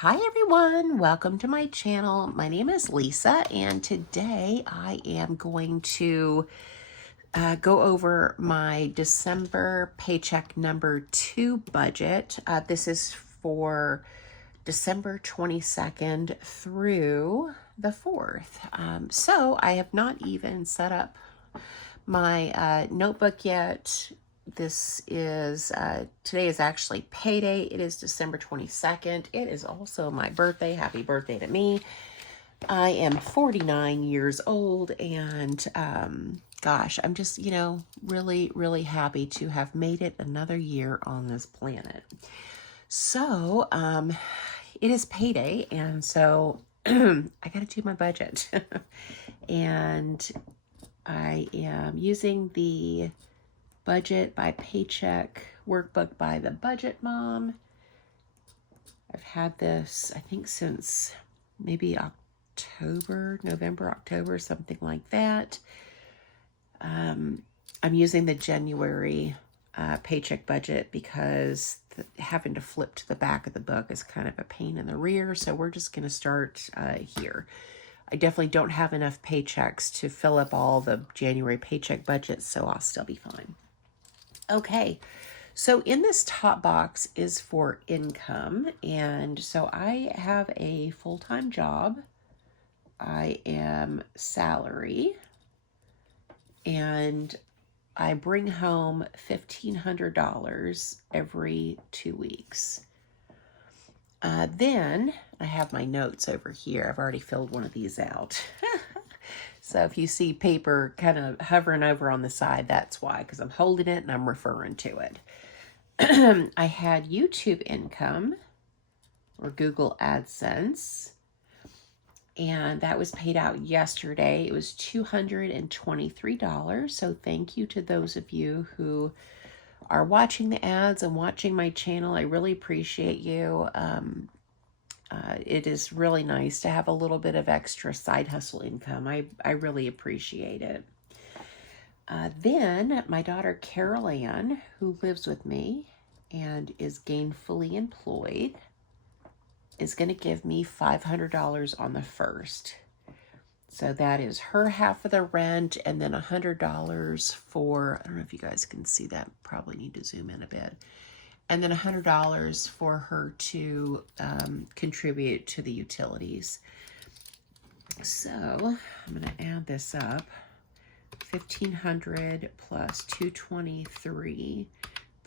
Hi everyone, welcome to my channel. My name is Lisa and today I am going to go over my December paycheck number 2 budget. This is for December 22nd through the 4th. So I have not even set up my notebook yet. This is, today is actually payday. It is December 22nd. It is also my birthday. Happy birthday to me. I am 49 years old and, gosh, I'm just, really, really happy to have made it another year on this planet. So, it is payday and so I got to do my budget. And I am using the Budget by Paycheck workbook by the Budget Mom. I've had this, I think, since maybe November, October, something like that. I'm using the January paycheck budget because having to flip to the back of the book is kind of a pain in the rear. So we're just going to start here. I definitely don't have enough paychecks to fill up all the January paycheck budgets, so I'll still be fine. Okay, so in this top box is for income, and so I have a full-time job. I am salary, and I bring home $1,500 every 2 weeks. Then I have my notes over here. I've already filled one of these out. So if you see paper kind of hovering over on the side, that's why, because I'm holding it and I'm referring to it. I had YouTube income or Google AdSense, and that was paid out yesterday. It was $223. So thank you to those of you who are watching the ads and watching my channel. I really appreciate you. It is really nice to have a little bit of extra side hustle income. I really appreciate it. Then my daughter Carol Ann, who lives with me and is gainfully employed, is going to give me $500 on the 1st. So that is her half of the rent, and then $100 for, I don't know if you guys can see that, probably need to zoom in a bit. And then $100 for her to contribute to the utilities. So I'm going to add this up. 1,500 plus 223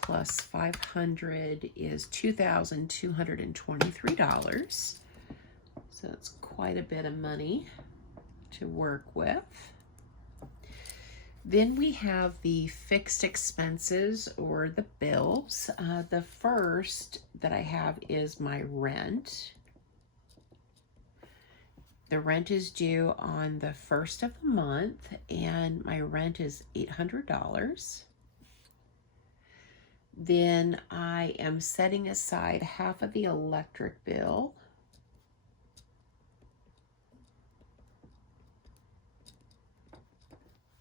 plus 500 is $2,223. So it's quite a bit of money to work with. Then we have the fixed expenses or the bills. The first that I have is my rent. The rent is due on the 1st of the month, and my rent is $800. Then I am setting aside half of the electric bill.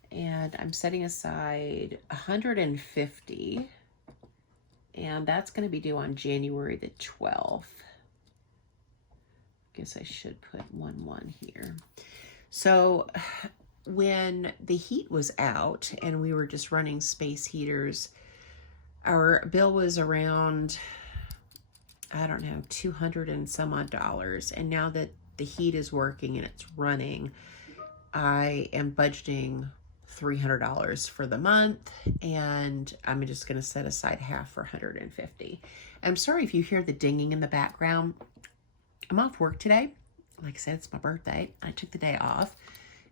And I'm setting aside $150, and that's going to be due on January the 12th. I guess I should put 1-1 here. So when the heat was out and we were just running space heaters, our bill was around, I don't know, $200 and some odd. And now that the heat is working and it's running, I am budgeting $300 for the month, and I'm just going to set aside half for $150. I'm sorry if you hear the dinging in the background. I'm off work today. Like I said, it's my birthday. I took the day off,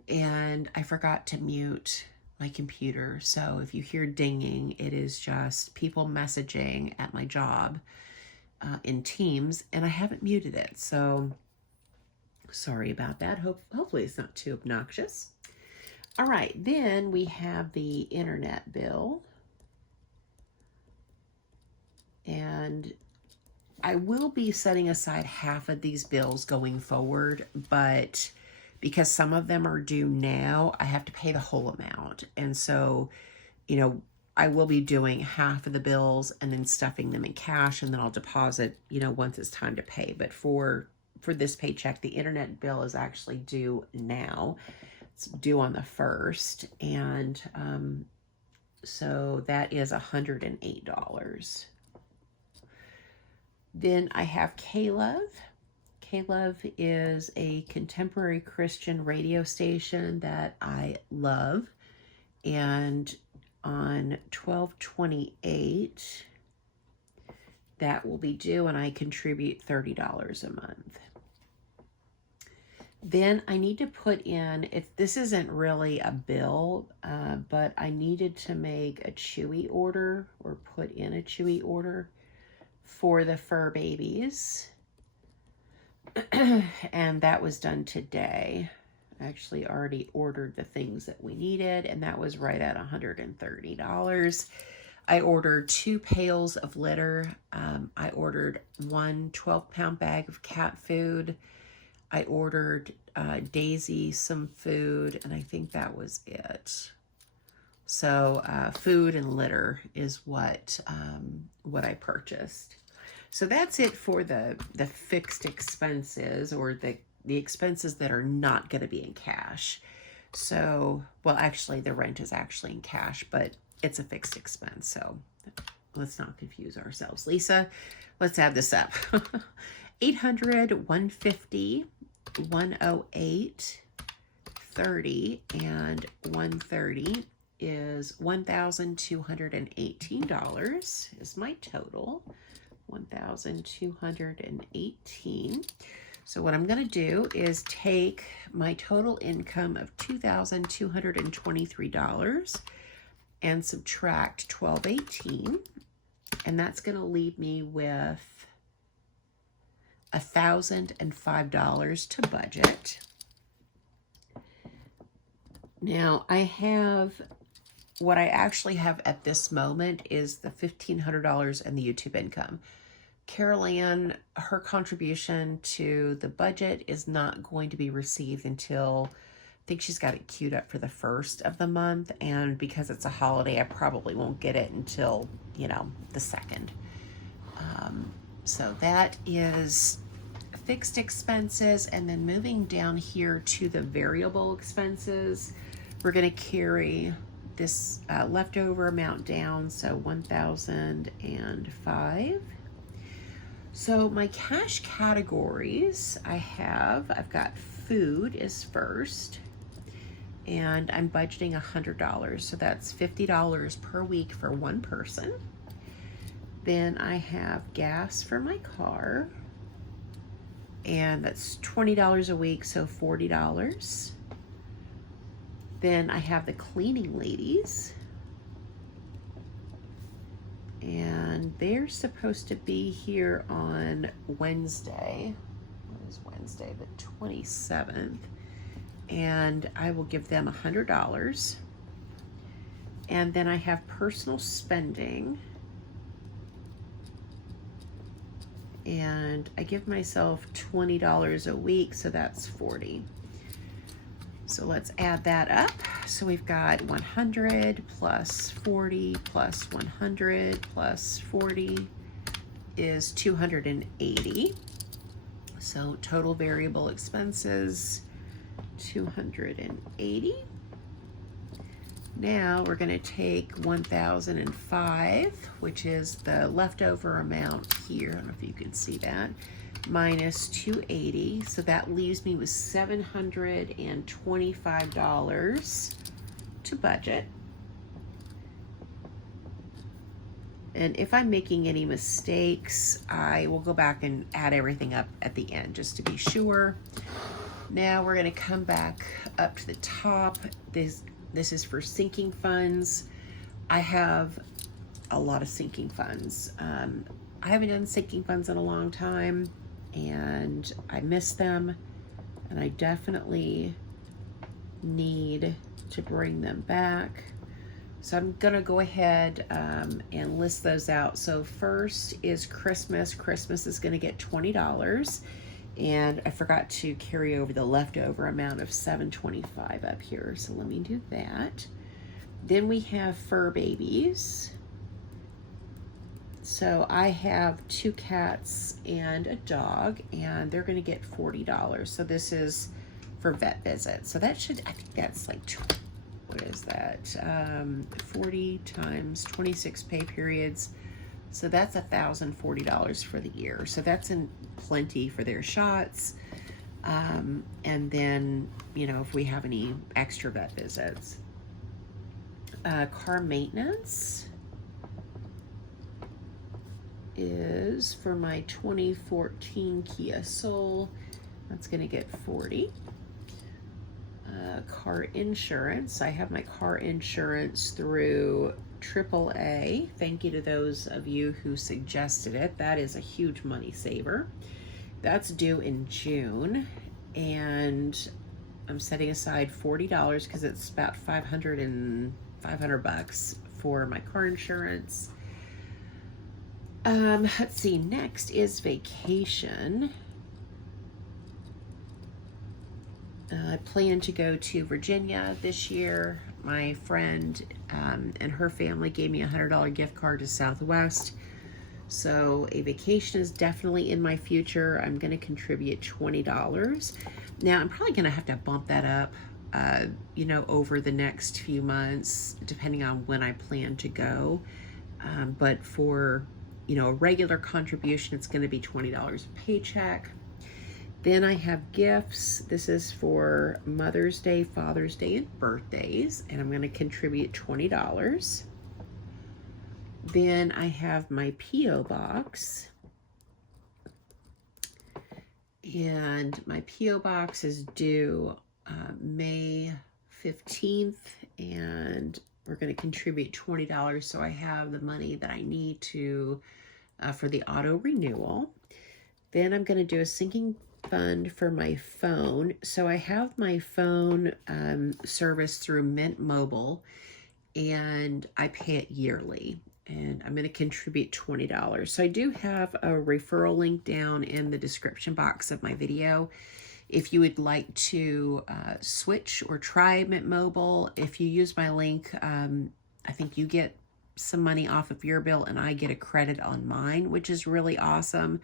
and I forgot to mute my computer. So if you hear dinging, it is just people messaging at my job in Teams, and I haven't muted it. So sorry about that. Hopefully it's not too obnoxious. All right, then we have the internet bill. And I will be setting aside half of these bills going forward, but because some of them are due now, I have to pay the whole amount. And so, I will be doing half of the bills and then stuffing them in cash, and then I'll deposit, you know, once it's time to pay. But for this paycheck, the internet bill is actually due now. It's due on the 1st, and so that is $108. Then I have K-Love. K-Love is a contemporary Christian radio station that I love, and on 12/28 that will be due, and I contribute $30 a month. Then I need to put in, this isn't really a bill, but I needed to make a Chewy order, or put in a Chewy order for the fur babies. And that was done today. I actually already ordered the things that we needed, and that was right at $130. I ordered 2 pails of litter. I ordered 1 12-pound bag of cat food. I ordered Daisy some food, and I think that was it. So food and litter is what I purchased. So that's it for the fixed expenses, or the expenses that are not going to be in cash. So, well, actually the rent is actually in cash, but it's a fixed expense. So let's not confuse ourselves. Lisa, let's add this up. 800, 150, 108, 30, and 130 is $1,218 is my total. 1,218. So what I'm going to do is take my total income of $2,223 and subtract 1,218, and that's going to leave me with $1,005 to budget. Now I have, what I actually have at this moment is the $1,500 and the YouTube income. Carol Ann, her contribution to the budget is not going to be received until, I think she's got it queued up for the 1st of the month, and because it's a holiday, I probably won't get it until, you know, the 2nd. So that is fixed expenses, and then moving down here to the variable expenses, we're going to carry this leftover amount down, so $1,005. So my cash categories I've got food is first, and I'm budgeting $100, so that's $50 per week for one person. Then I have gas for my car, and that's $20 a week, so $40. Then I have the cleaning ladies, and they're supposed to be here on Wednesday. What is Wednesday? The 27th. And I will give them $100. And then I have personal spending, and I give myself $20 a week, so that's $40. So let's add that up. So we've got 100 plus 40 plus 100 plus 40 is 280. So total variable expenses, 280. Now we're going to take 1,005, which is the leftover amount here. I don't know if you can see that. Minus 280, so that leaves me with $725 to budget. And if I'm making any mistakes, I will go back and add everything up at the end just to be sure. Now we're going to come back up to the top. This is for sinking funds. I have a lot of sinking funds. I haven't done sinking funds in a long time, and I miss them, and I definitely need to bring them back. So I'm gonna go ahead and list those out. So first is Christmas. Christmas is gonna get $20, and I forgot to carry over the leftover amount of $725 up here. So let me do that. Then we have fur babies. So I have 2 cats and a dog, and they're going to get $40. So this is for vet visits. So that should, I think that's like, what is that? 40 times 26 pay periods. So that's $1,040 for the year. So that's in plenty for their shots. And then, you know, if we have any extra vet visits. Car maintenance is for my 2014 Kia Soul. That's going to get 40. Car insurance. I have my car insurance through AAA. Thank you to those of you who suggested it. That is a huge money saver. That's due in June, and I'm setting aside $40 because it's about $500 bucks for my car insurance. Let's see, next is vacation. I plan to go to Virginia this year. My friend and her family gave me a $100 gift card to Southwest. So a vacation is definitely in my future. I'm going to contribute $20. Now, I'm probably going to have to bump that up, you know, over the next few months, depending on when I plan to go. But for, you know, a regular contribution, it's going to be $20 a paycheck. Then I have gifts. This is for Mother's Day, Father's Day, and birthdays, and I'm going to contribute $20. Then I have my P.O. box, and my P.O. box is due May 15th, and we're going to contribute $20, so I have the money that I need to for the auto renewal. Then I'm going to do a sinking fund for my phone. So I have my phone service through Mint Mobile, and I pay it yearly, and I'm going to contribute $20. So I do have a referral link down in the description box of my video. If you would like to switch or try Mint Mobile, if you use my link, I think you get some money off of your bill and I get a credit on mine, which is really awesome.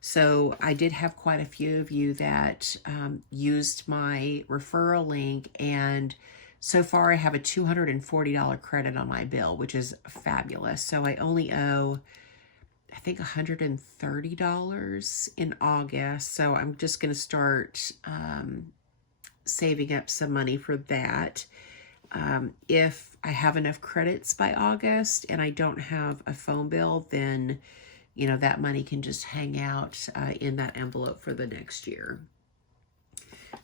So I did have quite a few of you that used my referral link, and so far I have a $240 credit on my bill, which is fabulous. So I only owe, I think, $130 in August. So I'm just going to start saving up some money for that. If I have enough credits by August and I don't have a phone bill, then, you know, that money can just hang out in that envelope for the next year.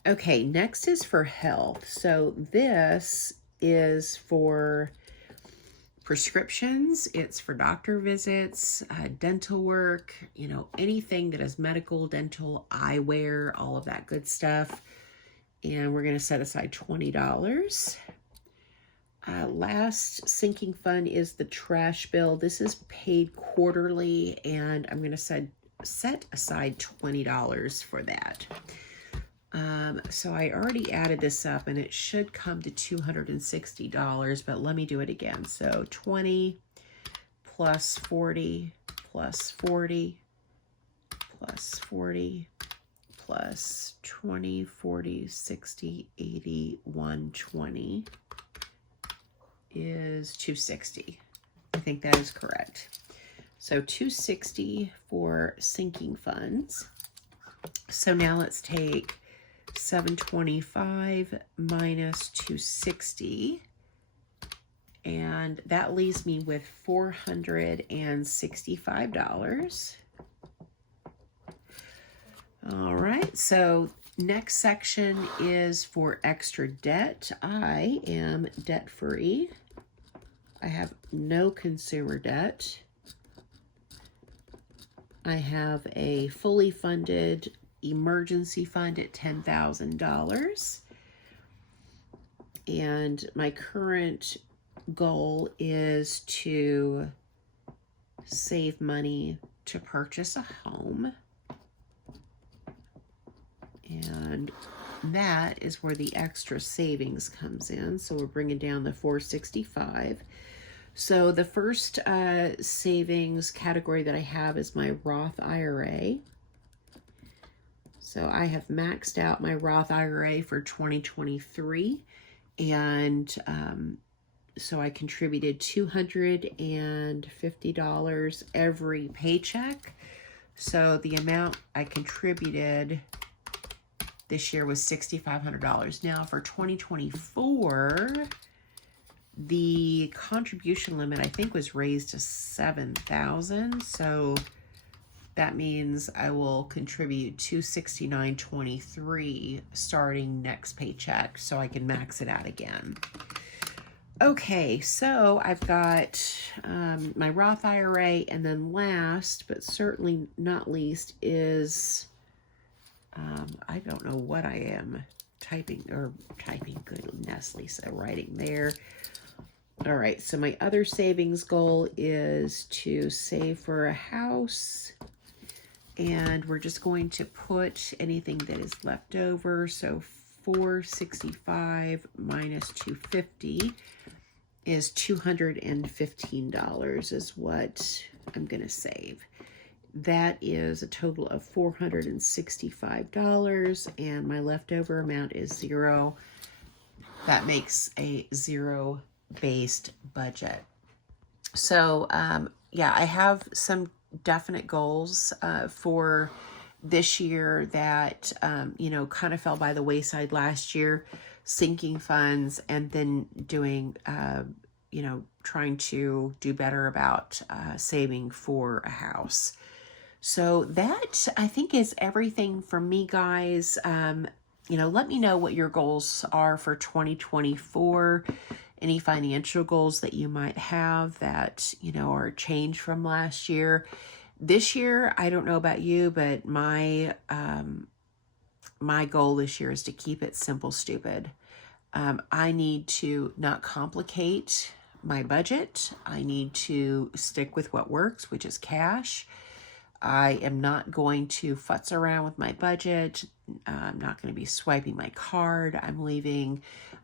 Okay, next is for health. So this is for prescriptions. It's for doctor visits, dental work, you know, anything that is medical, dental, eyewear, all of that good stuff. And we're going to set aside $20. Last sinking fund is the trash bill. This is paid quarterly, and I'm going to set aside $20 for that. So I already added this up, and it should come to $260, but let me do it again. So 20 plus 40 plus 40 plus 40 plus 20, 40, 60, 80, 120 is 260. I think that is correct. So 260 for sinking funds. So now let's take 725 minus 260, and that leaves me with $465. All right, so next section is for extra debt. I am debt-free. I have no consumer debt. I have a fully funded emergency fund at $10,000. And my current goal is to save money to purchase a home. And that is where the extra savings comes in. So we're bringing down the $465. So the first savings category that I have is my Roth IRA. So I have maxed out my Roth IRA for 2023, and so I contributed $250 every paycheck. So the amount I contributed this year was $6,500. Now for 2024, the contribution limit I think was raised to $7,000. So that means I will contribute $269.23 starting next paycheck, so I can max it out again. Okay, so I've got my Roth IRA, and then last but certainly not least is, I don't know what I am typing, goodness, Lisa, writing there. All right, so my other savings goal is to save for a house, and we're just going to put anything that is left over. So 465 minus 250 is $215 is what I'm going to save. That is a total of $465, and my leftover amount is $0. That makes a zero-based budget. So, yeah, I have some definite goals for this year that, you know, kind of fell by the wayside last year, sinking funds, and then doing, you know, trying to do better about saving for a house. So that, I think, is everything from me, guys. You know, let me know what your goals are for 2024. Any financial goals that you might have that, you know, are changed from last year. This year, I don't know about you, but my my goal this year is to keep it simple, stupid. I need to not complicate my budget. I need to stick with what works, which is cash. I am not going to futz around with my budget. I'm not going to be swiping my card.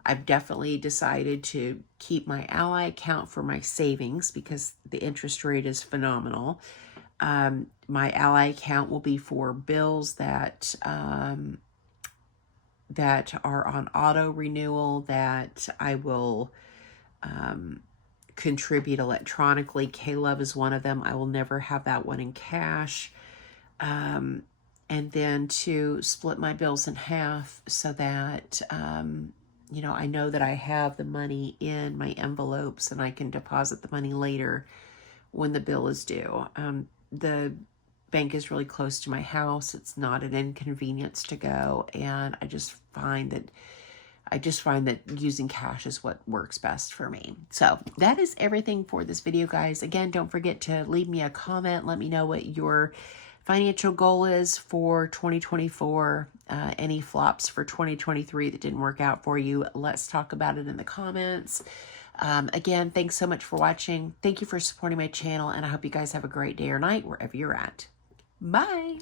I've definitely decided to keep my Ally account for my savings because the interest rate is phenomenal. My Ally account will be for bills that that are on auto renewal that I will contribute electronically. K-Love is one of them. I will never have that one in cash. And then to split my bills in half so that, you know, I know that I have the money in my envelopes and I can deposit the money later when the bill is due. The bank is really close to my house. It's not an inconvenience to go, and I just find that using cash is what works best for me. So that is everything for this video, guys. Again, don't forget to leave me a comment. Let me know what your financial goal is for 2024. Any flops for 2023 that didn't work out for you, let's talk about it in the comments. Again, thanks so much for watching. Thank you for supporting my channel, and I hope you guys have a great day or night wherever you're at. Bye.